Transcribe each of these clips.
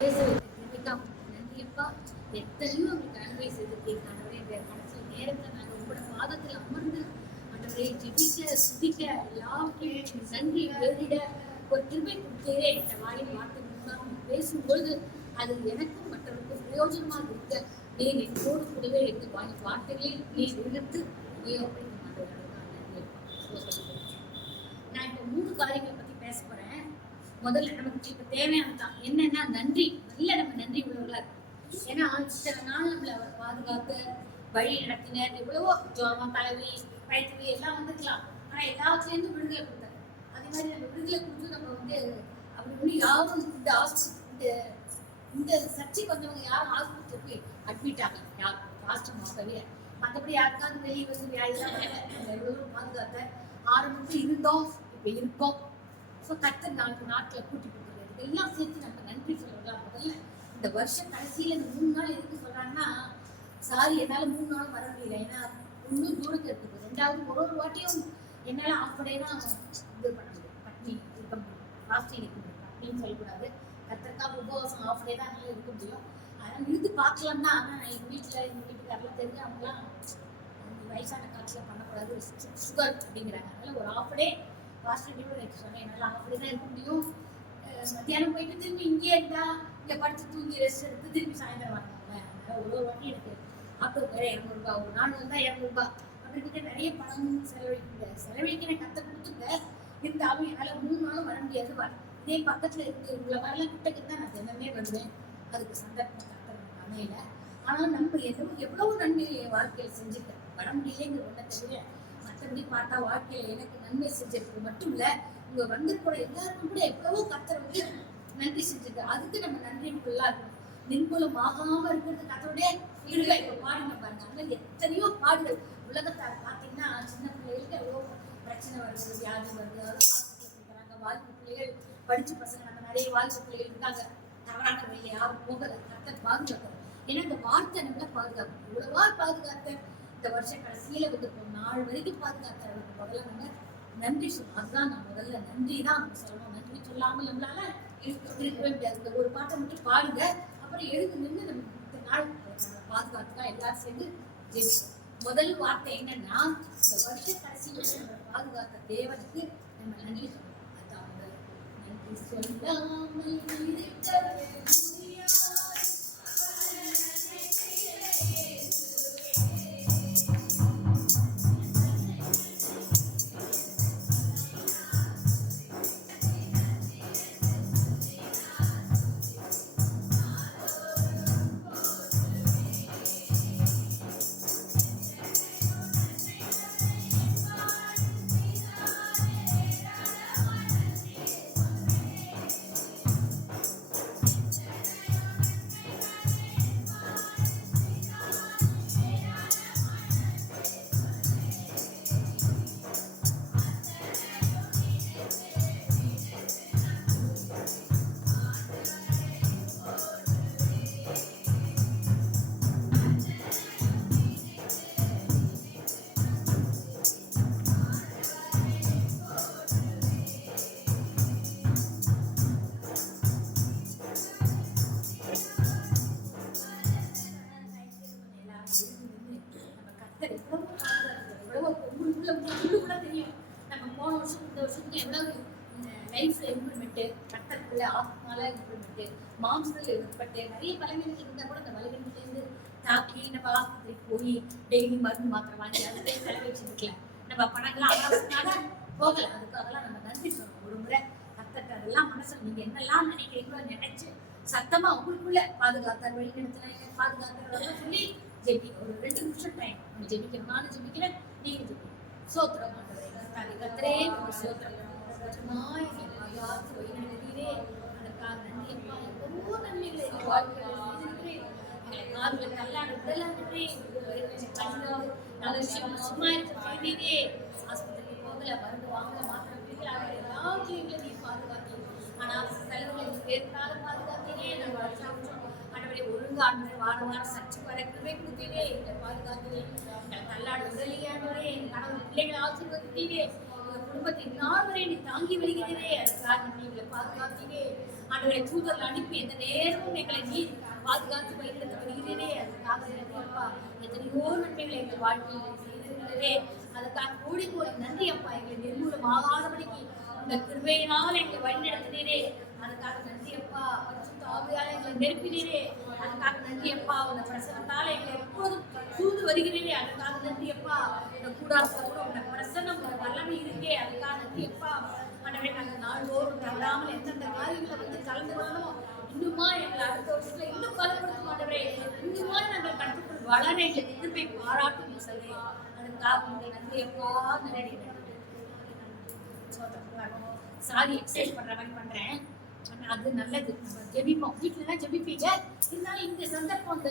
நன்றியப்பா. எத்தனையோ உங்களுக்கு நன்மை செய்திருக்கீங்க ஆண்டவரே. இந்த கடைசி நேரத்துல நாங்க உங்களோட பாதத்தில் அமர்ந்து ஆண்டவரே ஜெபிக்க சுதிக்க எல்லாவற்றையும் நன்றி எழுதிட ஒரு கிருபை கொடுத்தீரே. இந்த வாயின் வார்த்தை மூலம் பேசும்பொழுது அது எனக்கும் மற்றவருக்கும் பிரயோஜனமாக இருக்க நீர் என்னோடு கூடவே இருந்து வார்த்தைகளில் நீர் எடுத்து உபயோகப்படுத்த மாட்டேன். நான் இப்போ 3 காரியங்களை பத்தி பேச போறேன். முதல்ல நமக்கு இப்ப தேவையானதான் என்னன்னா நன்றி. நல்ல நம்ம நன்றி உள்ளவர்களா இருக்கும். ஏன்னா இத்தனை நாள் நம்மள அவர் பாதுகாத்து வழி நடத்தினர். எவ்வளவோ ஜோமம் தலைவி வயிற்று எல்லாம் வந்துக்கலாம். ஆனா எல்லாத்துலேருந்து விடுதலை கொடுத்தாரு. அதே மாதிரி நம்ம விடுதலை கொடுத்து நம்ம அப்படி ஒண்ணு யாரும் இந்த சர்ச்சைக்கு வந்தவங்க யாரும் ஹாஸ்பிட்டல் போய் அட்மிட் ஆகல. யாரும் ராஷ்டிரமாகவே மற்றபடி யாருக்காவது வெளியே வந்து வியாதிலாம் எவ்வளவு பாதுகாத்த ஆரம்பித்து இருந்தோம். இப்ப இருக்கோம். கர்த்தர் 4 நாட்களை கூட்டி கொடுக்குறது எல்லாம் சேர்த்து நம்ம நன்றி சொல்லலாம். முதல்ல இந்த வருஷம் கடைசியில இந்த 3 நாள் எதுக்கு சொல்றாங்கன்னா, சாரி என்னால 3 நாள் வர முடியல, ஏன்னா இன்னும் தூரத்துல இருக்குது. 2வது ஒரு வாட்டியும் என்னால ஆஃப்டேனா இது பண்ண முடியும், பட்னி இருக்க முடியும், ஃபாஸ்டிங் இருக்க முடியும் அப்படின்னு சொல்லக்கூடாது. கர்த்தருக்காக உபவாசம் ஆஃப்டே தான் என்னால இருக்க முடியும். அதனால இருந்து பார்க்கலாம்னா, ஆனால் எங்க வீட்டுக்காரெல்லாம் தெரிஞ்சு அவங்களாம் வயசான காலத்துல பண்ணக்கூடாது, சுகர் அப்படிங்கிறாங்க. அதனால ஒரு ஆஃப்டே பாசிட்டிவ் எனக்கு சொன்னேன். என்னால் அப்படிதான் இருக்க முடியும். மத்தியானம் போயிட்டு திரும்பி இங்கே இருந்தா இங்கே படுத்து தூங்கி ரெஸ்ட் எடுத்து திரும்பி சாயந்தரம் வாங்கினாங்க. அதனால ஒரு வாட்டி எனக்கு ஆட்டோ வேற 200 ரூபாய், ஒரு நாள் வந்தா 200 ரூபாய் அப்படின்ட்டு நிறைய பணம் செலவழிக்க கற்று கொடுத்துங்க. இருந்தாலும் என்னால் 3 நாளும் வர முடியாது. இதே பக்கத்துல இருக்கு உங்களை வரலாம் கிட்ட நான் தினமே வருவேன். அதுக்கு சந்தர்ப்பம் கற்றுறேன் அமையில. ஆனால் நம்ம எவ்வளவு நன்மை என் வாழ்க்கையில் செஞ்சுக்கிறேன். வர முடியலைங்கிற ஒன்றை தவிர மற்றபடி பார்த்தா வாழ்க்கையில எனக்கு நன்மை செஞ்சிருக்கு மட்டும் இல்ல, இங்க வந்து கூட எல்லாருக்கும் கூட எவ்வளவோ கர்த்தருக்கு நன்றி செஞ்சிருக்கு. அதுக்கு நம்ம நன்றி ஃபுல்லா இருக்கணும். நின்புலம் ஆகாம இருக்கிறது கர்த்தருடைய கிருபை. இப்ப பாருங்க பாருங்க, அந்த மாதிரி எத்தனையோ பாடுகள் உலகத்தார பாத்தீங்கன்னா, சின்ன பிள்ளைகளுக்கு எவ்வளோ பிரச்சனை வருது, வியாதி வருது, ஹாஸ்பிட்டல் வாழ்க்கை பிள்ளைகள் படிச்ச பசங்க நம்ம நிறைய வாழ்க்கை பிள்ளைகள் இருக்காங்க. தவறான வழியில யாரும் போகல. கர்த்தர் பாதுகாக்கணும். ஏன்னா இந்த வார்த்தை நம்மள பாதுகாக்கணும். இவ்வளவா பாதுகாத்த இந்த வருஷம் கடைசியில நாள் வரைக்கும் பாதுகாத்தவருக்கு முதல்ல நம்ம நன்றி சொல்லணும். அதுதான் நான் முதல்ல நன்றி தான் நம்ம சொல்லணும். நன்றி சொல்லாமல் நம்மளால இருக்கவே முடியாது. இந்த ஒரு பாட்டை மட்டும் பாடுங்க, அப்புறம் எழுந்து நின்று நம்ம இந்த நாள் நம்ம பாதுகாத்துக்கா எல்லாரும் சேர்ந்து ஜெயிச்சோம். முதல் வார்த்தை என்னன்னா, இந்த வருஷ கடைசியில நம்ம பாதுகாத்த தேவனுக்கு நம்ம நன்றி சொல்லணும். அதுதான் முதல் நன்றி சொல்லாமல் தெரியும். நம்ம போன வருஷம் இந்த வருஷத்துக்கு எவ்வளவு லைஃப்ல இம்ப்ரூவ்மெண்ட், ரத்தத்துல ஆத்மால இம்ப்ரூவ்மெண்ட், மாம்சத்துல இம்ப்ரூவ்மெண்ட், நிறைய பலவீனங்கள் இருந்தா கூட அந்த பலவீனத்துல இருந்து தாக்கி நம்ம ஆஸ்பத்திரிக்கு போய் டெய்லி மருந்து மாத்திரை வாங்கி அதுவே செலவழிச்சிருக்கலாம். நம்ம பணங்கள்லாம் அவசரனால போகல. அதுக்காகலாம் நம்ம நன்றி சொல்லணும். ஒரு முறை ரத்தத்தை அதெல்லாம் மனசுல நீங்க என்னெல்லாம் நினைக்கிறீங்களோ நினைச்சு சத்தமா உங்களுக்குள்ள பாதுகாத்தார், வழிநடத்தின பாதுகாத்தார் சொல்லி ஜெபிக்க ஒரு 2 நிமிஷம் டைம் நம்ம ஜெபிக்கணும். நானும் ஜெபிக்கிறேன், நீங்க ஜெபிக்கணும். சோத்திரம் கத்தரே சோத்திரம் வழிநடத்தீரே. அதற்காக நன்றி அப்பா. எவ்வளவோ நன்மைகளை காதுல கல்லாட உடலாண்டே சும்மா இருக்க ஆஸ்பத்திரிக்கு போகல, மருந்து வாங்க மாத்திரம் பிடிக்கலாக எல்லாத்தையும் நீ பாதுகாத்தீங்க. ஆனால் செலவுகளை ஏற்காத பாதுகாத்தீனே. நாங்கள் ஆண்டவரை ஒழுங்கு ஆண்டவரை வாரம் சர்ச்சை வர கிருபை கொடுத்தீரே. எங்களை பாதுகாத்தீரே. எங்களை தள்ளாட உடலையே ஆண்டவரே. எங்கள் கணவன் பிள்ளைகளை ஆசீர்வதித்தீரே. எங்கள் குடும்பத்தை நாள் வரை நீ தாங்கி வருகிறீரே. அதுக்காக எங்களை பாதுகாத்தீரே. ஆண்டவரை தூதர்கள் அனுப்பி எந்த நேரமும் எங்களை நீர் பாதுகாத்து வழிநடத்த வருகிறீரே. அதுக்காக அப்பா எத்தனையோ நன்மைகளை எங்கள் வாழ்க்கையில் செய்திருக்கிறதே. அதுக்காக கோடி கோடி நன்றி அப்பா. எங்களை நிர்மூலமாகாதபடிக்கு இந்த கிருபையினால் எங்களை வழிநடத்தினீரே. அதுக்காக நன்றி அப்பா. பரிசுத்த ஆவியால எங்களை நெருப்பினீரே. அதுக்காக நன்றி அப்பா. உங்க பிரசனத்தால எங்களை எப்போதும் சூழ்ந்து வருகிறீரே. அதுக்காக நன்றி அப்பா. இந்த கூடாரத்தோட உங்க பிரசனம் உங்க வல்லமை இருக்கே. அதுக்காக நன்றி அப்பா. ஆண்டவரே நாங்கள் நாள்தோறும் தவறாமல் எந்தெந்த காரியங்களை வந்து கலந்து கொள்ளணும் இன்னுமா எங்களை அடுத்த வருஷத்துல இன்னும் பலப்படுத்தும் ஆண்டவரே. இன்னுமா நாங்கள் கற்றுக்கொள் வளர எங்களை திருப்பி பாராட்டும் சொல்லி அதுக்காக உங்களை நன்றி அப்பா. நன்றி சாரி எக்ஸசைஸ் பண்ற மாதிரி பண்றேன். அது நல்லது. நம்ம ஜெபிப்போம். வீட்டுலலாம் ஜெபிப்பீங்க. இருந்தாலும் இந்த சந்தர்ப்பம்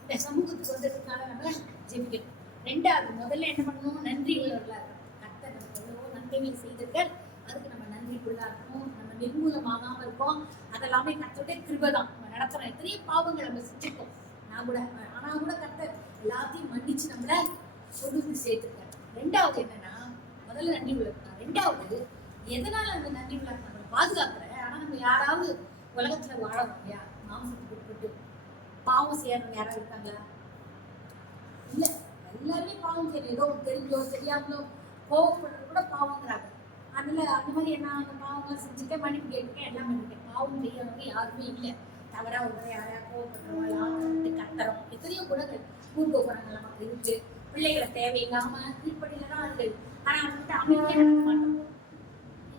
இந்த சமூகத்துக்கு வந்ததுனால நம்ம ஜெபிக்கணும். ரெண்டாவது முதல்ல என்ன பண்ணணும்? நன்றி உள்ளவர்களா இருக்கணும். கர்த்தர் நமக்கு எவ்வளவோ நன்மைகள் செய்திருக்கார். அதுக்கு நம்ம நன்றிக்குள்ளா இருக்கணும். நம்ம நிர்மூலமாகாம இருக்கோம். அதெல்லாமே கர்த்தருடைய கிருபை தான். நம்ம நடத்துறோம். எத்தனையோ பாவங்கள் நம்ம செஞ்சிருக்கோம். ஆனா கூட கர்த்தர் எல்லாத்தையும் மன்னிச்சு நம்மள கொண்டு வந்து சேர்த்திருக்காரு. ரெண்டாவது என்னன்னா முதல்ல நன்றி உள்ள இருக்கணும். ரெண்டாவது எதனால அந்த நன்றி உள்ள நம்மளை பாதுகாக்கிற. ஆனா நம்ம யாராவது உலகத்துல வாழறோம் இல்லையா? மாம்சத்துக்கு உட்பட்டு பாவம் செய்யறவங்க யாராவது இருக்காங்களா? இல்ல. எல்லாருமே பாவம் செய்யணும். ஏதோ தெரிஞ்சோ தெரியாமலோ கோவப்படுறது கூட பாவங்கிறாங்க. அதனால அந்த மாதிரி என்ன அந்த பாவங்கள் செஞ்சுட்டு மன்னிப்பு கேட்டுக்கேன் எல்லாம் பண்ணிட்டேன். பாவம் செய்யறவங்க யாருமே இல்லை. தவறா ஒரு யாரையா கோவப்படுறவங்களாம் கத்துறோம். எத்தனையோ குணங்கள் பூர்வ குணங்கள் நமக்கு இருக்கு. பிள்ளைகளை தேவையில்லாம கீழ்படியில தான் அது. ஆனா அவங்ககிட்ட அமைதியா நடக்க மாட்டோம்.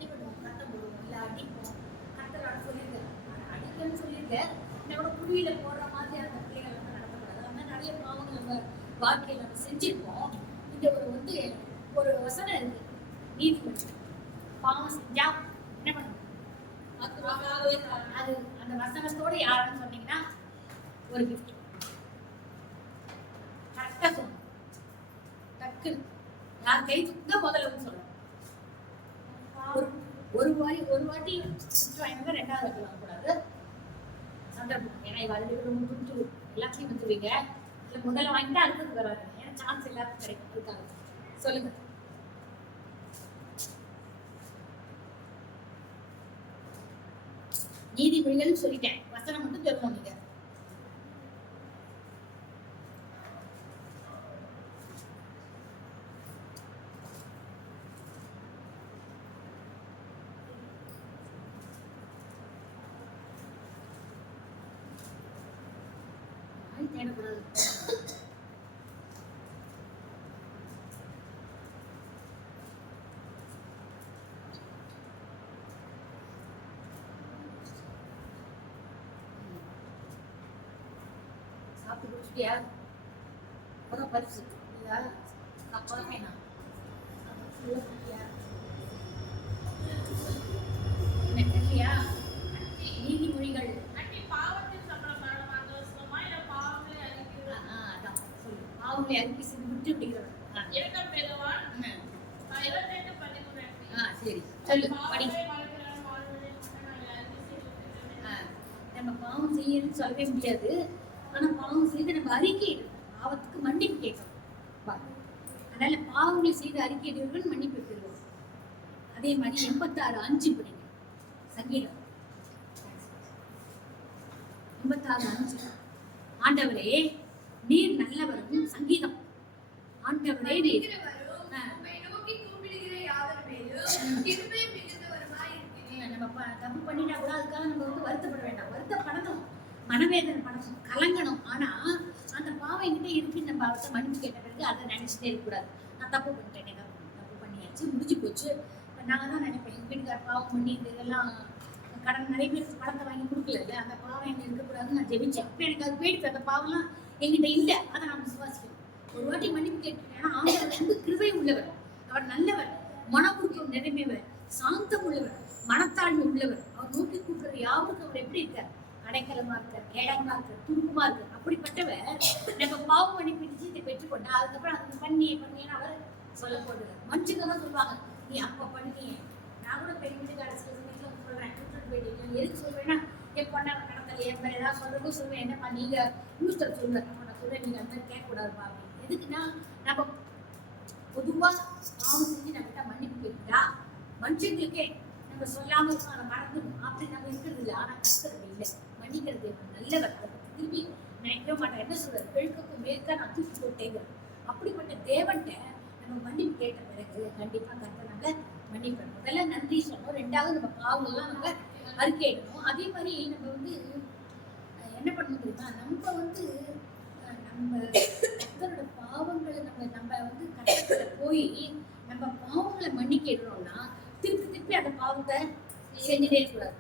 என்ன பண்ணுவோம்? கட்டம் போடுவோம். இல்ல அடிப்போம். கத்தரோட சொல்லியிருக்கேன். அடிக்கணும்னு சொல்லியிருக்கேன். என்னோட குழியில போடுற மாதிரி அந்த பிள்ளைகள் வந்து நடக்கக்கூடாது. அந்த மாதிரி நிறைய பாவங்கள் நம்ம வாழ்க்கையில் நம்ம செஞ்சிருப்போம். இங்க ஒரு வசனம் இருக்கு. நீதிமொழி பாவம் செஞ்சா என்ன பண்ணுவோம்? அது அந்த வசனத்தோட யாருன்னு சொன்னீங்கன்னா ஒரு கிஃப்ட் கரெக்டா சொல்லணும். டக்குன்னு யார் கை தூக்க முதல்ல வந்து சொல்லணும். ஒரு வாட்டி வாங்க ரெண்டாவது வாட்டி வாங்கக்கூடாது. சந்தர்ப்பம். ஏன்னா இவங்க துட்டு எல்லாத்தையும் வந்துருவீங்க. இல்லை முதல்ல வாங்கிட்டு அடுத்தது வராது. ஏன்னா சான்ஸ் எல்லாருக்கும் கிடைக்கும். இருக்காங்க. சொல்லுங்க. நீதிமொழிகள் சொல்லிட்டேன். வசனம் மட்டும் சொல்லணும். நீங்க தேடக்கூடாது. சாப்பிட்டு குடிச்சிட்டியா? அப்புறம் பரிசு இல்லையா? அப்புறம் வேணாம். என்ன தெரியலையா? நீதிமொழிகள் பாவங்களை அறிக்கை செய்து விட்டு விடுகிறவன். சரி சொல்லு படி. நம்ம பாவம் செய்யணும்னு சொல்லவே முடியாது. ஆனா பாவம் செய்து நம்ம அறிக்கையிடணும். பாவத்துக்கு மன்னிப்பு கேட்கணும். அதனால பாவங்களை செய்து அறிக்கையிடுவர்கள் மன்னிப்பு பெறுவோம். அதே மாதிரி 86:5 படிங்க. சங்கீதம் 86:5. ஆண்டவரே நீர் நல்லவரும். சங்கீதம். ஆண்டவரே நீர் நம்ம தப்பு பண்ணிட்டா கூட அதுக்காக நம்ம வந்து வருத்தப்பட வேண்டாம். வருத்தப்படணும். மனவேதனை பண்ணணும். கலங்கணும். ஆனா அந்த பாவம் என்கிட்ட இருக்கு. நம்ம அவர்கிட்ட மன்னிப்பு கேட்ட பிறகு அதை நினைச்சிட்டே இருக்கக்கூடாது. நான் தப்பு பண்ணிட்டேன். தப்பு பண்ணியாச்சு. முடிஞ்சு போச்சு. நாங்க தான் நினைப்பேன் எங்க வீட்டுக்கார பாவம் பண்ணி இதெல்லாம் கடன் நிறைய பேருக்கு பணத்தை வாங்கி கொடுக்கல இல்லை. அந்த பாவம் எங்க இருக்கக்கூடாதுன்னு நான் ஜெபிச்சேன். இப்போ எனக்கு அது போயிடுச்சு. அந்த பாவம்லாம் எங்கிட்ட இல்லை. அதை நான் விசுவாசிக்கணும். ஒரு வாட்டி மன்னிப்பு கேட்டுட்டேன்னா ஆண்டவர் வந்து கிருபை உள்ளவர். அவர் நல்லவர். மனக்குறுக்கம் நிறைமையவர். சாந்தம் உள்ளவர். மனத்தாழ்மை உள்ளவர். அவர் நோக்கி கூட்டுற யாருக்கும் அவர் எப்படி இருக்கார்? அடைக்கலமா இருக்கார். கேடமா இருக்கார். துருக்கமா இருக்கார். அப்படிப்பட்டவர் நம்ம பாவம் மன்னிப்பு நிச்சயத்தை பெற்றுக்கொண்டா அதுக்கப்புறம் அதுக்கு பண்ணின்னு அவர் சொல்ல போடுறார். மனுஷங்க தான் சொல்லுவாங்க நீ அப்ப பண்ணியே. நான் கூட பெரிய வீட்டுக்கார சில சமயத்துல சொல்றேன். போயிட்டு எதுக்கு சொல்றேன்னா என் பொண்ணை நடத்தல என் பேர் ஏதாவது சொல்றதும் சொல்லுவேன். என்னப்பா நீங்க நியூஸ்டர் சொல்லுவேன். நான் சொல்றேன் நீங்க அந்த மாதிரி கேட்கக்கூடாதுப்பா அப்படின்னு. எதுக்குன்னா நம்ம பொதுவா பாவம் செஞ்சு நம்மகிட்ட மன்னிப்பு கேட்குதா மனுஷங்களுக்கே நம்ம சொல்லாம இருக்கோம், அதை மறந்துடும், அப்படி நம்ம இருக்கிறது இல்லை. ஆனா கர்த்தர் இல்லை, மன்னிக்கிற தேவன் நல்லவர். அதை திரும்பி நினைக்கவே மாட்டேன். என்ன சொல்றாரு, பெழுக்குக்கு மேற்க நான் தூக்கி போட்டேங்கிறேன். அப்படிப்பட்ட தேவன்கிட்ட நம்ம மன்னிப்பு கேட்ட பிறகு கண்டிப்பா கர்த்தர் நாங்க மன்னிப்போம். முதல்ல நன்றி சொல்லணும், ரெண்டாவது நம்ம பாவங்கள்லாம் நம்ம அறிக்கையிடணும். அதே மாதிரி நம்ம வந்து என்ன பண்ணணும் தெரியுமா, நம்ம வந்து நம்ம கர்த்தரோட பாவங்களை நம்ம வந்து கர்த்தர்கிட்ட போய் நம்ம பாவங்களை மன்னிக்கிறோம்னா திருப்பி திருப்பி அந்த பாவத்தை செஞ்சுட்டே இருக்கக்கூடாது.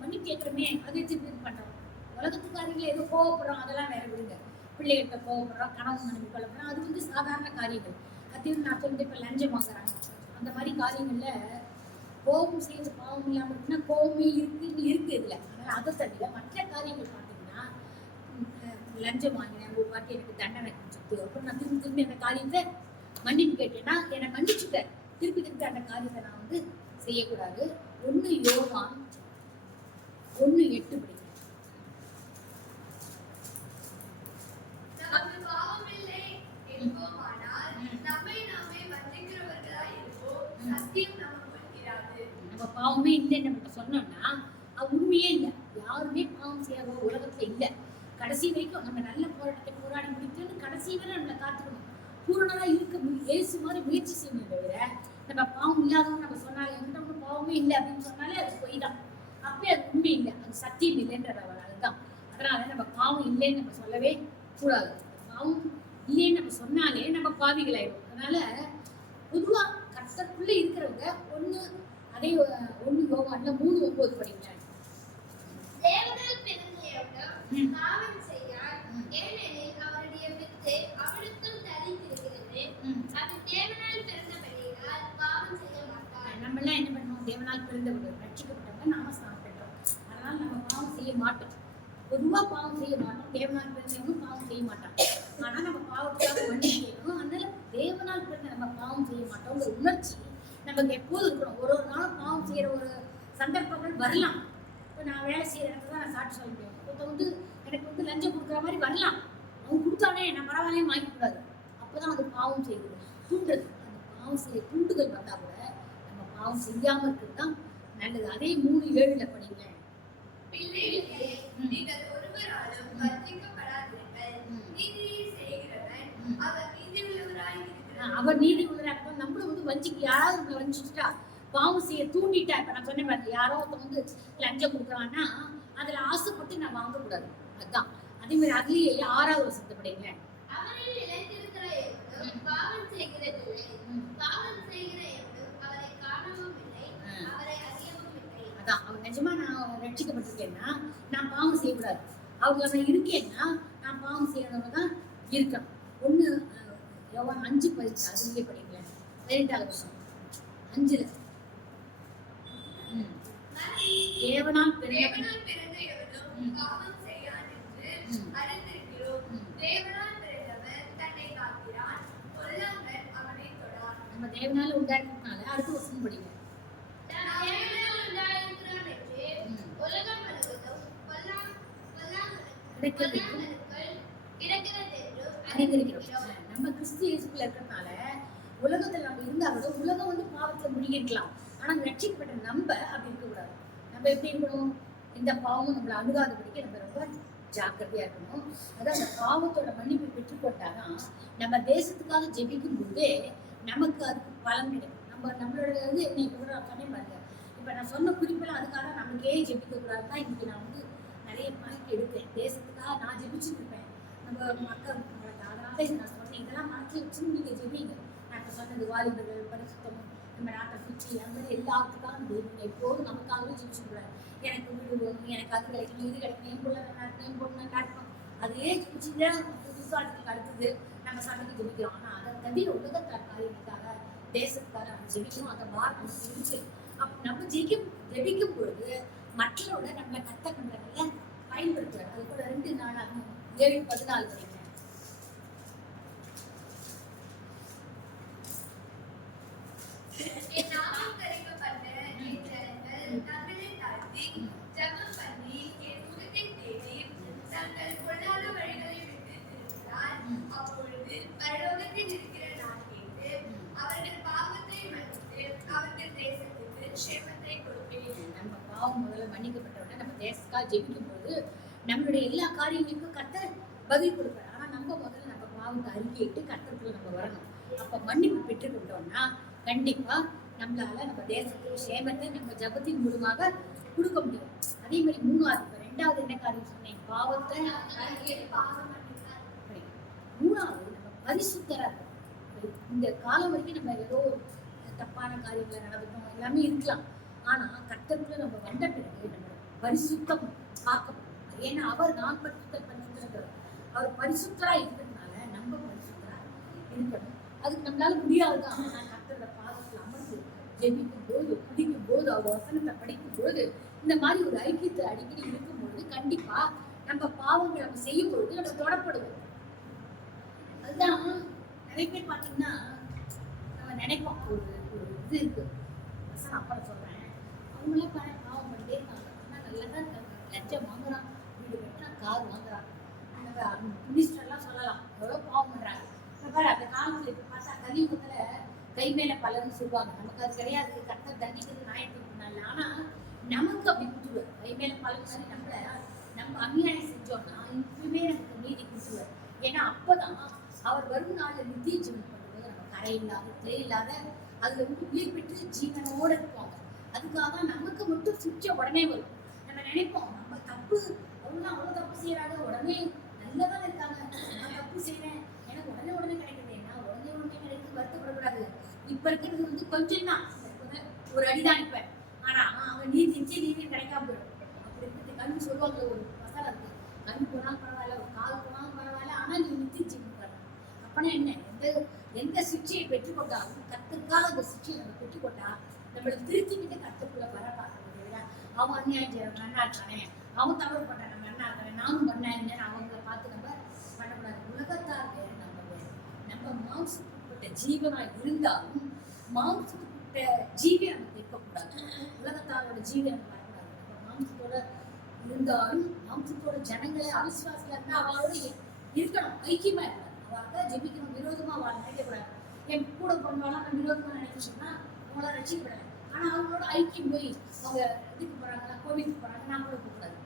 மன்னிப்பு கேட்கிறோமே அதே திருப்பி இது பண்றோம். உலகத்துக்காரங்களே ஏதோ கோவப்படுறோம், அதெல்லாம் வேற விடுங்க. பிள்ளைகிட்ட கோவப்படுறோம், கணவன் மனைவி கொல்லப்படுறோம், அது வந்து சாதாரண காரியங்கள். அது நான் சொல்லிட்டு இப்ப லஞ்சம் வாங்குறாங்க, அந்த மாதிரி காரியங்கள்ல கோபம் செய்து பாவம் இல்லாம இருக்குன்னா கோபமே இருக்கு இதுல. அதனால அதை தவிர மற்ற காரியங்கள் பார்த்தீங்கன்னா, லஞ்சம் வாங்கினேன், ஒரு வாட்டி எனக்கு தண்டனை கொடுத்து, அப்புறம் நான் திரும்பி திரும்பி அந்த காரியத்தை மன்னிப்பு கேட்டேன்னா என்னை மன்னிச்சுட்டேன், திருப்பி திருப்பி அந்த காரியத்தை நான் வந்து செய்யக்கூடாது. 1 யோவான் 1:8 படிக்கிறேன். நம்ம பாவமே இல்லைன்னு நம்ம சொன்னோம்னா அது உண்மையே இல்லை. யாருமே பாவம் செய்யாத உலகத்துல இல்லை. கடைசி வரைக்கும் நம்ம நல்ல போராட்டத்தை போராடி முடிக்கணும்னு கடைசி வரை நம்மளை காத்துக்கணும். பூரணதா இருக்க இயேசு மாதிரி முயற்சி செய்யணும். தவிர நம்ம பாவம் இல்லாதவங்க நம்ம சொன்னாலும் என்கிட்ட ஒன்றும் பாவமே இல்லை அப்படின்னு சொன்னாலே அது பொய் தான். அப்பயே அது உண்மை இல்லை, அது சத்தியம் இல்லைன்ற அதுதான். அதனால நம்ம பாவம் இல்லைன்னு நம்ம சொல்லவே கூடாது. பாவம் இல்லைன்னு நம்ம சொன்னாலே நம்ம பாவிகளாயிடும். அதனால பொதுவா கர்த்தருக்குள்ள இருக்கிறவங்க அதே 1 யோவான்ல 3:9 படிங்க. நம்ம எல்லாம் என்ன பண்ணோம், தேவனால் பிறந்தவர்கள் ரட்சிக்கப்பட்டவங்க, நாம ஸ்நானம் பெற்றோம். அதனால நம்ம பாவம் செய்ய மாட்டோம். பொதுவா பாவம் செய்ய மாட்டோம். தேவனால் பிறந்தவங்க பாவம் செய்ய மாட்டாங்க. ஆனா நம்ம பாவத்துக்காக மன்னிப்பு கேட்கணும். அதனால தேவனால் பிறந்த நம்ம பாவம் செய்ய மாட்டோம் ஒரு உணர்ச்சி நமக்கு எப்போது இருக்கணும். ஒரு நாளும் பாவம் செய்யற ஒரு சந்தர்ப்பங்கள் வரலாம். இப்போ நான் வேலை செய்யற இடத்துல தான் நான் சாட்சி சொல்ல முடியும். இப்போ வந்து எனக்கு வந்து லஞ்சம் கொடுக்குற மாதிரி வரலாம். அவன் கொடுத்தானே நான் பரவாயில்லையே வாங்கிக்கூடாது. அப்போதான் அது பாவம் செய்யுது, தூண்டுறது. அந்த பாவம் செய்ய தூண்டுதல் வந்தா கூட நம்ம பாவம் செய்யாம இருக்கிறது தான் நல்லது. அதே 3:7 படிங்களேன். அவர் நீதி உள்ளவராக, நம்மளும் வந்து வஞ்சிக்கு யாராவது நம்மளை வஞ்சிச்சுட்டா பாவம் செய்ய தூண்டிட்டா. இப்ப நான் சொன்னேன் பாருங்க, யாரோ ஒருத்தர் வந்து லஞ்சம் கொடுக்குறான்னா அதுல ஆசைப்பட்டு நான் வாங்கக்கூடாது. அதுதான். அதே மாதிரி அதுலயே 6வது வசனத்தை படிங்க. அதான், அவர் நிஜமா நான் ரட்சிக்கப்பட்டிருக்கேன்னா நான் பாவம் செய்யக்கூடாது. அவங்க நான் இருக்கேன்னா நான் பாவம் செய்யறவங்க தான் இருக்கணும். 1 யோவான் 5:10 அதுலயே படிக்கல. 12வது வசனம் 5ல தேவனால் பிறந்த எவனும் பாவம் செய்யான் என்று அறிந்திருக்கிறோம். தேவனால் பிறந்தவன் தன்னை காக்கிறான், பொல்லாங்கன் அவனை தொடான். நம்ம தேவனால உண்டாயிருக்கிறதுனால அடுத்த வசனம் படிங்க. தேவனால் உண்டாயிருக்கிறான் என்று உலகம் முழுவதும் அறிந்திருக்கிறோம். நம்ம கிறிஸ்து இயேசுக்குள்ள இருக்கிறதுனால உலகத்துல நம்ம இருந்தா கூட உலகம் வந்து பாவத்துல முழுகிருக்கலாம். ஆனா ரட்சிக்கப்பட்ட நம்ம அப்படி இருக்கக்கூடாது. நம்ம எப்படி இருக்கணும், இந்த பாவமும் நம்மளை அணுகாதபடிக்கு நம்ம ரொம்ப ஜாக்கிரதையா இருக்கணும். அதான் அந்த பாவத்தோட மன்னிப்பு பெற்றுக்கொண்டாதான் நம்ம தேசத்துக்காக ஜெபிக்கும் போதே நமக்கு அதுக்கு பலன் கிடைக்கும். நம்மளோட இது இன்னைக்கு கூட சொன்னேன் பாருங்க. இப்ப நான் சொன்ன குறிப்பெல்லாம் அதுக்காக நமக்கே ஜெபிக்க கூடாதுதான் இன்னைக்கு நான் வந்து நிறைய பாயிண்ட் எடுப்பேன். தேசத்துக்காக நான் ஜெபிச்சுட்டு இருப்பேன், நம்ம மக்கள். அதனால இதை நான் சொன்னேன், இதெல்லாம் மனசுல வச்சு நீங்க ஜெபிங்க. நான் இப்ப சொன்னது வாலிபர்கள், பரிசுத்தம், நம்ம நாட்டை சுற்றி அந்த மாதிரி எல்லாத்துக்காக எப்போதும் நமக்காகவே ஜெபிச்சுக்கூடாது. எனக்கு வீடு வேணும், எனக்கு அது கிடைக்கணும், இது கிடைக்கணும், என் பொண்ணு நடக்கணும், என் பொண்ணு நடக்கணும், அதே ஜெபிச்சுதான் விசுவாசத்துக்கு அடுத்தது நம்ம சமைக்க ஜெபிக்கிறோம். ஆனா அதை தவிர உலகத்தார் காரியங்களுக்காக தேசத்துக்காக நம்ம ஜெபிக்கணும். அந்த வார்த்தை இருக்கு. அப்ப நம்ம ஜெபிக்கும் பொழுது மற்றவரோட நம்மளை கத்த பண்றதுல பயன்படுத்துறாரு. அது கூட 2 நாளாகும் 7:14 படிக்கிறேன். தேசத்துக்காக ஜெபிக்கும் போது நம்மளுடைய எல்லா காரியங்களுக்கும் கர்த்தர் பதில் கொடுப்பார். ஆனா நம்ம முதல்ல நம்ம பாவத்தை அறிக்கையிட்டு கர்த்தருக்குள்ள நம்ம வரணும். அப்ப மன்னிப்பு பெற்றுக்கொண்டோம்னா கண்டிப்பா நம்மளால நம்ம தேசத்துக்கு சேமத்தை நம்ம ஜபத்தின் மூலமாக கொடுக்க முடியும். அதே மாதிரி ரெண்டாவது என்ன காரியம் சொன்னேன், பாவத்தை. மூணாவது நம்ம பரிசுத்தரா இந்த காலம் வரைக்கும் நம்ம ஏதோ தப்பான காரியங்களை நடந்துட்டோம், எல்லாமே இருக்கலாம். ஆனா கர்த்தருக்குள்ள நம்ம வந்த பிறகு நம்ம பரிசுத்தம் பார்க்கணும். ஏன்னா அவர் நான் பரிசுத்தர், அவர் பரிசுத்தரா இருக்கிறதுனால நம்ம பரிசுத்தரா இருக்கணும். அதுக்கு நம்மளால முடியாதுதான். ஆனா கர்த்தரோட பாதத்துல அமர்ந்து ஜெபிக்கும் போது, குடிக்கும் போது, அவர் வசனத்தை படிக்கும் போது, இந்த மாதிரி ஒரு ஐக்கியத்தை அடிக்கடி இருக்கும்பொழுது கண்டிப்பா நம்ம பாவங்களை நம்ம செய்யும் பொழுது நம்ம தொடப்படுவோம். அதுதான் நிறைய பேர் பாத்தீங்கன்னா நம்ம நினைப்போம், ஒரு இது இருக்கு, அப்புறம் சொல்றேன், அவங்களே பாவம் பண்ணிட்டே இருக்காங்க, ஆனா நல்லதான் இருக்காங்க, லட்சம் வாங்குறான், வீடு கட்டுறான், கார் வாங்குறான், மினிஸ்டர் எல்லாம் சொல்லலாம் எவ்வளவு பாவம் பண்றாங்க. அந்த காலத்துல இப்ப பார்த்தா கலியுகத்துல கை மேல பலன்னு சொல்லுவாங்க. நமக்கு அது கிடையாது, கர்த்தர் தண்டிக்கிறது நியாயத்தினால. ஆனா நமக்கு அப்படி கொடுத்துருவார், கை மேல பலன் மாதிரி. நம்ம அநியாயம் செஞ்சோம்னா இப்பவுமே நமக்கு நீதி கொடுத்துருவார். ஏன்னா அப்பதான் அவர் வரும் நாள்ல நித்திய ஜீவன் பண்ணும்போது நம்ம கரை இல்லாத திரை இல்லாத அதுல உயிர் பெற்று ஜீவனோட இருப்போம். அதுக்காக நமக்கு மட்டும் சுற்ற உடனே வரும். நம்ம நினைப்போம் நம்ம தப்பு, அவங்க அவ்வளவு தப்பு செய்யறாங்க, உடனே நல்லதான் இருக்காங்க, நான் தப்பு செய்யறேன் எனக்கு உடனே கிடைக்குது. ஏன்னா உடனே கிடைக்குது வருத்தப்படக்கூடாது. இப்ப இருக்கிறது கொஞ்சம் தான், ஒரு அடிதான் இப்ப. ஆனா அவங்க நீதி கிடைக்காம போயிடும். அப்படி இருக்கிறது கண்ணு சொல்லுவாங்க, ஒரு மசாலா இருக்கு, கண் போனாலும் பரவாயில்ல, ஒரு கால் போனாலும் பரவாயில்ல, ஆனா நீ நித்தி ஜீவன். அப்பனா என்ன, எந்த சிக்ஷையை பெற்றுக்கொண்டாலும் கத்துக்காக அந்த சிக்ஷையை நம்ம பெற்றுக்கொண்டா நம்மளுக்கு திருத்திக்கிட்டு கத்துக்குள்ள வர பார்க்கறது. அவங்க அநியாயம் செய்யறாங்க, அண்ணா இருக்கானே, அவங்க தவறு பண்றாங்க, அண்ணா இருக்கானே, நானும் பண்ணேன் என்னன்னு அவங்கள பார்த்து நம்ம பண்ணக்கூடாது. உலகத்தார் வேறு, நம்ம மாம்சத்துக்குட்ட ஜீவனா இருந்தாலும் மாம்சத்துக்குட்ட ஜீவியை நம்ம இருக்கக்கூடாது. உலகத்தாரோட ஜீவியை நம்ம வரக்கூடாது. நம்ம மாம்சத்தோட இருந்தாலும் மாம்சத்தோட ஜனங்களை அவிசுவாசில இருந்தா அவளோட இருக்கணும், ஐக்கியமா இருக்கணும். ஜெபிக்கணும், விரோதமா வாழ நினைக்கக்கூடாது. என் கூட பிறந்தவெல்லாம் நான் விரோதமா நினைச்சோம்னா அவங்களாம் ரசிக்கப்படாது. ஆனா அவங்களோட ஐக்கியம் போய் அவங்க இதுக்கு போறாங்க, கோவிலுக்கு போறாங்க, நான் கூட போகக்கூடாது.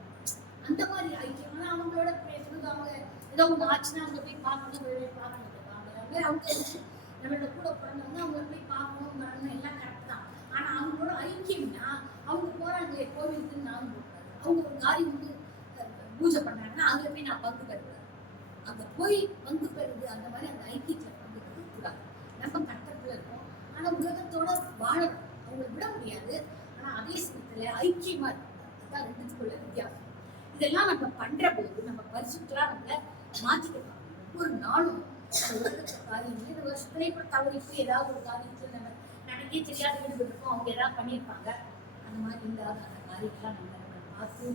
அந்த மாதிரி ஐக்கியம்னா அவங்களோட பேசுறது, அவங்க ஏதோ ஒன்று ஆச்சுன்னா அவங்க போய் பார்க்கணும், பார்க்கணும். அவங்க நம்மளோட கூட பிறந்தவங்க அவங்க போய் பார்க்கணும், வரணும், எல்லாம் கரெக்ட் தான். ஆனா அவங்களோட ஐக்கியம்னா அவங்க போறாங்க கோவிலுக்கு, நானும் போகக்கூடாது. அவங்க ஒரு காரியம் வந்து பூஜை பண்றாங்கன்னா அதுல போய் நான் பங்கு பெறக்கூடாது. அங்க போய் பங்கு பெறுது, அந்த மாதிரி அந்த ஐக்கியத்துல பங்கு பெறக்கூடாது. நம்ம கட்டத்துல இருக்கோம், ஆனா உலகத்தோட வாழணும், அவங்களை விட முடியாது. ஆனா அதே சமயத்துல ஐக்கியமா இருக்கும். அதுதான் ரெண்டுக்குள்ள வித்தியாசம். இதெல்லாம் நம்ம பண்ற போது நம்ம பரிசுத்தலா நம்மள மாத்திக்கலாம். ஒவ்வொரு நாளும் காரியங்கள் இந்த வருஷத்துலேயே இப்போ தவறிக்கு ஏதாவது ஒரு காரியத்துல நம்ம நமக்கே தெரியாத ஈடுபட்டிருக்கோம், அவங்க ஏதாவது பண்ணியிருப்பாங்க. அந்த மாதிரி இல்லாத அந்த காரியத்தெல்லாம் நம்ம பார்த்து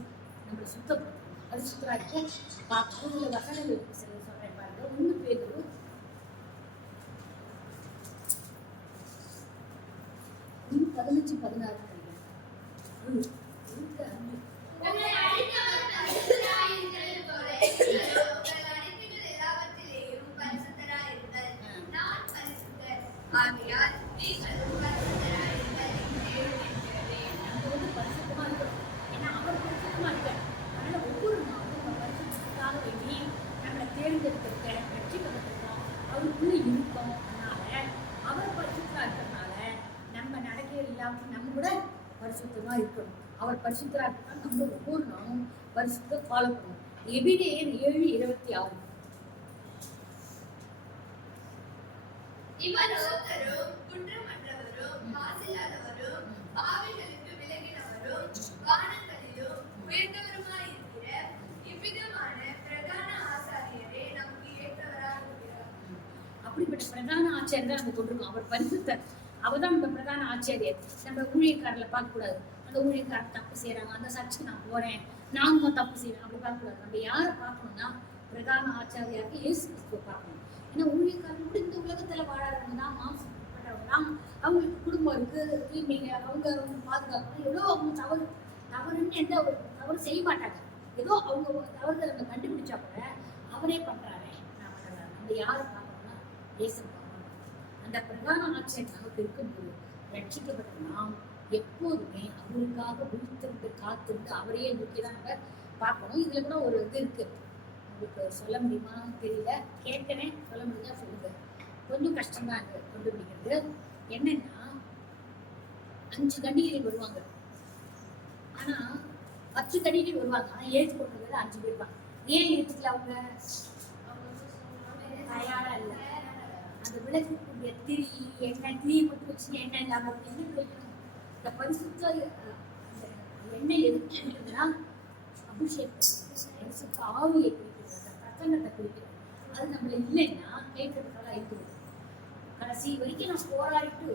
நம்மளை சுத்தப்படுத்தணும், பரிசுத்தராக பார்க்கணும். வசனங்கள் சில சொல்றேன் பாருங்க. 1 பேதுரு 15:16 அவருக்குள்ள இருக்கும். அதனால அவர் பரிசுத்தரா இருக்கிறதுனால நம்ம நடக்கையில் இல்லாம நம்ம கூட பரிசுத்தமா இருக்கணும். அவர் பரிசுத்தரா இருக்கிறதா நம்ம ஒவ்வொரு நாளும் பரிசுத்த ஃபாலோ பண்ணணும். எபிரேயர் 7:26 அப்படிப்பட்ட பிரதான ஆச்சாரியர் தான் நம்ம கொண்டிருக்கோம். அவர் பரிசுத்தர், அவர் தான் நம்ம பிரதான ஆச்சாரியர். நம்ம ஊழியக்காரர்ல பார்க்க கூடாது, அந்த ஊழியக்காரர் தப்பு செய்யறாங்க, அந்த சர்ச்சுக்கு நான் போறேன், நானும் தப்பு செய்யறேன், அப்படி பார்க்க கூடாது. நம்ம யாரை பார்க்கணும்னா பிரதான ஆச்சாரியாருக்கு இயேசு கிறிஸ்துவை பார்க்கணும். ஏன்னா ஊழியக்காரர் கூட இந்த உலகத்துல வாழறவங்க தான், மாம்சப்பட்டவங்க தான், அவங்களுக்கு குடும்பம் இருக்கு, தீமைங்க, அவங்க பாதுகாக்கணும். எவ்வளோ அவங்க தவறுன்னு எந்த ஒரு தவறு செய்ய மாட்டாங்க. ஏதோ அவங்க தவறுகளை நம்ம கண்டுபிடிச்சா கூட அவரே பண்றாரு. நம்ம யாரை பார்க்கணும்னா இயேசு பார்க்கணும். அந்த பிரதான ஆட்சியர் நமக்கு இருக்கும்போது ரட்சிக்கப்பட்ட நாம் எப்போதுமே அவருக்காக விழித்திருந்து காத்திருந்து அவரையே நோக்கிதான் நம்ம பார்க்கணும். இதுல கூட ஒரு இது இருக்கு, உங்களுக்கு சொல்ல முடியுமா தெரியல, கேட்கிறேன், சொல்ல முடிஞ்சா சொல்லுங்க. கொஞ்சம் கஷ்டமா இருக்கு கண்டுபிடிக்கிறது. என்னன்னா 5 கன்னிகைகள் வருவாங்க, ஆனா 10 கன்னிகைகள் வருவாங்க, ஆனா ஏற்று கொண்டது 5 பேர் தான். ஏன் ஏற்றுக்கல அவங்க? தயாரா இல்லை. அந்த விளக்குக்கூடிய திரி எண்ணெய், திரியை மட்டும் வச்சு எண்ணெய் இல்லாம என்ன கிடைக்கணும்? இந்த பரிசுத்த எண்ணெய் எதுக்கு இருக்குதுன்னா அபிஷேகம், பரிசுத்த ஆவியை குறிக்கிறது, அந்த பிரசங்கத்தை குறிக்கிறது. அது நம்மள இல்லைன்னா கேட்கறதுக்காக இருக்குது. கடைசி வரைக்கும் நான் போராடிட்டு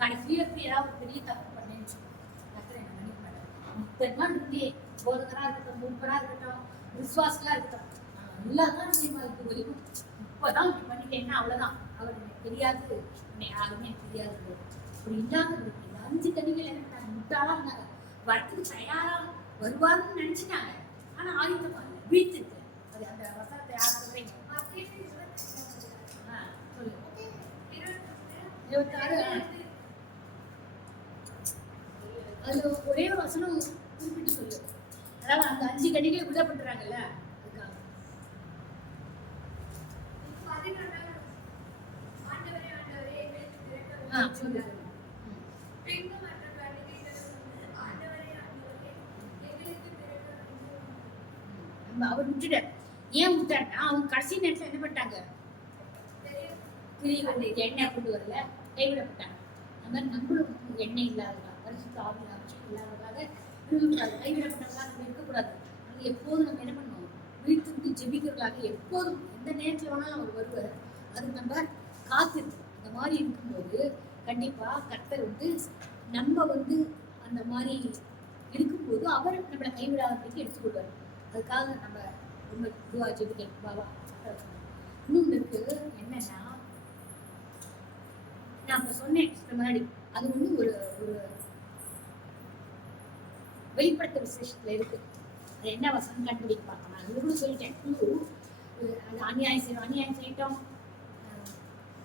கடைசியில ஏதாவது பெரிய தப்பு பண்ணேன்னு சொல்லி நான் நினைக்க மாட்டேன். இத்தனை இருந்தே போதகரா இருக்கட்டும், மூப்பரா இருக்கட்டும், விசுவாசலா இருக்கட்டும், எல்லாதான் இது வரைக்கும் இப்பதான் இப்படி பண்ணிட்டேன்னா அவ்வளவுதான், அவர் எனக்கு தெரியாது, என்னை யாருமே எனக்கு தெரியாது. அப்படி இல்லாத இருக்கு. 5 கன்னிகள் என்ன பண்ணாங்க? முட்டாளா இருந்தாங்க, வரத்துக்கு தயாரா வருவாருன்னு நினைச்சிட்டாங்க, ஆனா ஆயுதமா இல்லை, வீட்டு இருக்கு. அது அந்த வசனத்தை யார் சொல்றீங்க? சொல்லு. 26. அது ஒரே ஒரு வசனம் குறிப்பிட்டு சொல்லு. அதாவது அந்த 5 கன்னிகள் விடப்பட்டுறாங்கல்ல, அதுக்காக. சொல்லு. அவர் விட்டுட்டார். ஏன் விட்டாருன்னா அவங்க கடைசி நேரத்துல என்ன பண்ணிட்டாங்க? எண்ணெய் கொண்டு வரல, கைவிடப்பட்டாங்க. அந்த மாதிரி நம்மளும் எண்ணெய் இல்லாததா, பரிசுத்த ஆவியின் அபிஷேகம் இல்லாததாக இருக்கக்கூடாது, கைவிடப்பட்டவர்களாக இருக்கக்கூடாது. அது எப்போதும் நம்ம என்ன பண்ணணும்? விழித்திருந்து ஜெபிக்கிறவர்களாக எப்போதும் எந்த நேரத்துல வேணாலும் அவர் வருவார். அது நம்ம காத்திருக்கோம். அந்த மாதிரி இருக்கும்போது கண்டிப்பா கர்த்தர் நம்ம அந்த மாதிரி இருக்கும்போது அவர் நம்மளை கைவிடாததுக்கு எடுத்துக்கொள்வார். அதுக்காக நம்ம ரொம்ப இதுவா ஜெபிக்கணும். பாபா இன்னும் இருக்கு என்னன்னா, நான் இப்ப சொன்னேன் முன்னாடி, அது ஒரு ஒரு வெளிப்படுத்த விசேஷத்துல இருக்கு. அது என்ன வசனம் கண்டுபிடிக்க பார்க்கலாம். அது கூட சொல்லிட்டேன். அது அநியாயம் செய்யணும், அநியாயம் செய்யட்டும்,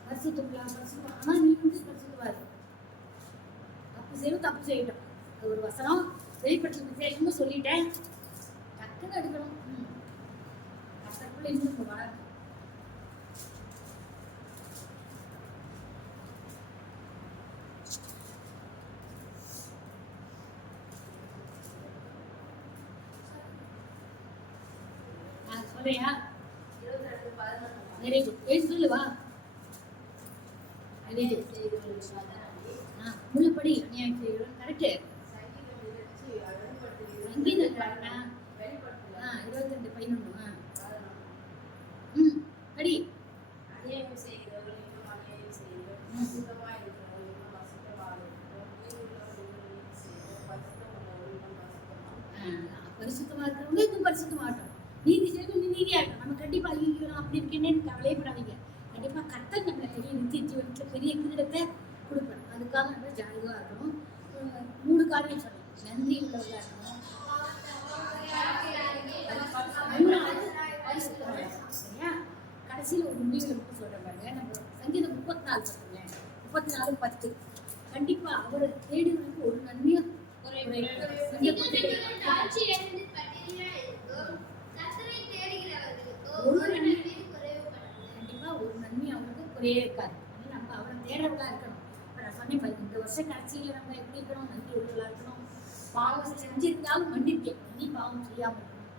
பரிசுத்தம், ஆனா நீ பரிசுத்தவாரு, தப்பு செய்யணும், தப்பு செய்யட்டும். அது ஒரு வசனம் வெளிப்படுத்த விசேஷமும் சொல்லிட்டேன். டக்குன்னு எடுக்கணும். கஷ்டக்குள்ள இன்னும் வளரும். சொல்றியா? Very good. ஏன் சொல்லுவா? முழுப்படி அநியாயம் செய்கிறோம். கரெக்டு. சங்கீதம் 22:11. படி. பரிசுத்தமா இருக்கிறவங்க இன்னும் பரிசுத்தமாகட்டும், நீதி செய்யணும், நீதியாகட்டும். நம்ம கண்டிப்பா ஐயோ அப்படி இருக்கேன்னு கவலைப்படாதீங்க. கண்டிப்பா கர்த்தர் நம்மள பெரிய நித்திய ஜீவனத்துல பெரிய கிரீடத்தை கொடுக்கணும். அதுக்காக நம்ம ஜாலியா இருக்கணும். 3 காரியம் சொன்னேன். நன்றி உள்ளவர்களா இருக்கணும், சரியா? கடைசியில ஒரு முடிவுல மட்டும் சொல்றேன் பாருங்க. நம்ம சங்கீதம் 34 சொல்லுங்க, 34:10. கண்டிப்பா அவரை தேடுவதற்கு ஒரு நன்மையும் கண்டிப்பா ஒரு நன்மை அவருக்கு குறையே இருக்காது. நம்ம அவரை தேடுறவங்களா இருக்கணும். நான் சொன்னேன், இந்த வருஷம் கடைசியில நம்ம எப்படி இருக்கணும்? நன்றி உள்ளவர்களா இருக்கணும். பாவம் செஞ்சிருந்தாலும் மன்னிப்பேன், இனி பாவம் செய்யாம இருக்கணும்.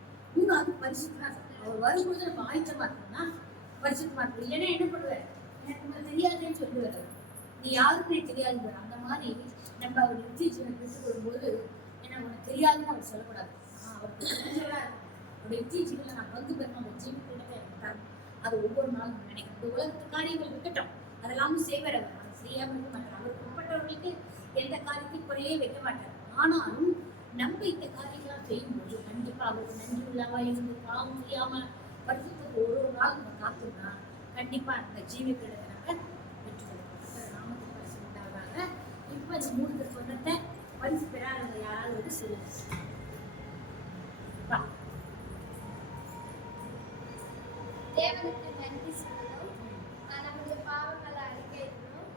அது பரிசுத்தமா அவர் வரும்போது நம்ம ஆயத்தமா இருக்கணும்னா பரிசுத்தமா இருக்கணும். இல்லைன்னா என்ன பண்ணுவார்? எனக்கு உங்களுக்கு தெரியாதுன்னு சொல்லுவார். நீ யாருக்குமே தெரியாது. அந்த மாதிரி நம்ம அவர் நித்திய ஜீவனை பெற்றுக் கொள்ளும்போது என்ன உனக்கு தெரியாதுன்னு அவர் சொல்லக்கூடாது. அவருக்கு அவருடைய நித்திய ஜீவனை நான் பங்கு பெறணும், அந்த ஜீவத்தை அது ஒவ்வொரு நாளும் நினைக்கணும். இந்த உலகத்து காரியங்கள் இருக்கட்டும், அதெல்லாமும் செய்வார். அவர் அதை செய்யாம இருக்க மாட்டார். அவருக்கு உட்பட்டவர்களுக்கு எந்த காரியத்தையும் குறையே வைக்க மாட்டார். ஆனாலும் நம்ம இந்த காரியங்கள்லாம் செய்யும்போது கண்டிப்பா அவருக்கு நன்றி உள்ளவா இருந்து பாவம் செய்யாம பரிசுத்தத்தை ஒரு நாள் நம்ம காத்தோம்னா கண்டிப்பா அந்த ஜீவிக்கிறத நம்ம பெற்றுக்கொள்ளணும். நாமத்துக்கு பரிசு உண்டாவதாக. இப்ப இந்த 3 சொன்னத்தை பரிசு பெறாதவங்க யாராவது சொல்லுங்க. தேவனுக்கு நன்றி சொல்லணும், நம்முடைய பாவங்களை அறிக்கையிடணும்,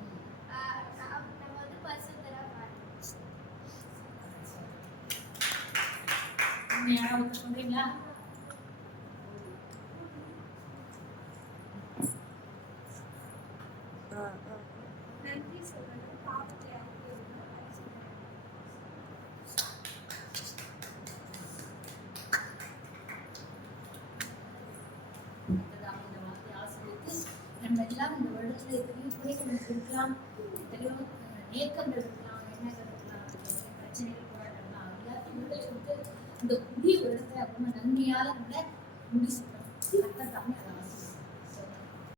நம்ம பரிசுத்தரா மாறணும். நீ யாராவது ஒருத்தர் சொல்றீங்களா? நன்றி சொல்லணும், பாவத்தை அறிக்கையிடணும், பரிசுத்தம். அடுத்ததாக இந்த வார்த்தையை ஆசிரியத்து நம்ம எல்லாம் இந்த வருடத்துல எத்தனையோ குறைகள் நமக்கு இருக்கலாம், எத்தனையோ ஏக்கங்கள் இருக்கலாம், எண்ணங்கள் இருக்கலாம், பிரச்சனைகள் போராட்டம்லாம் எல்லாத்தையும் விடுதலை கொடுத்து இந்த புதிய வருடத்தை ரொம்ப நன்மையால நம்மளை முடிச்சு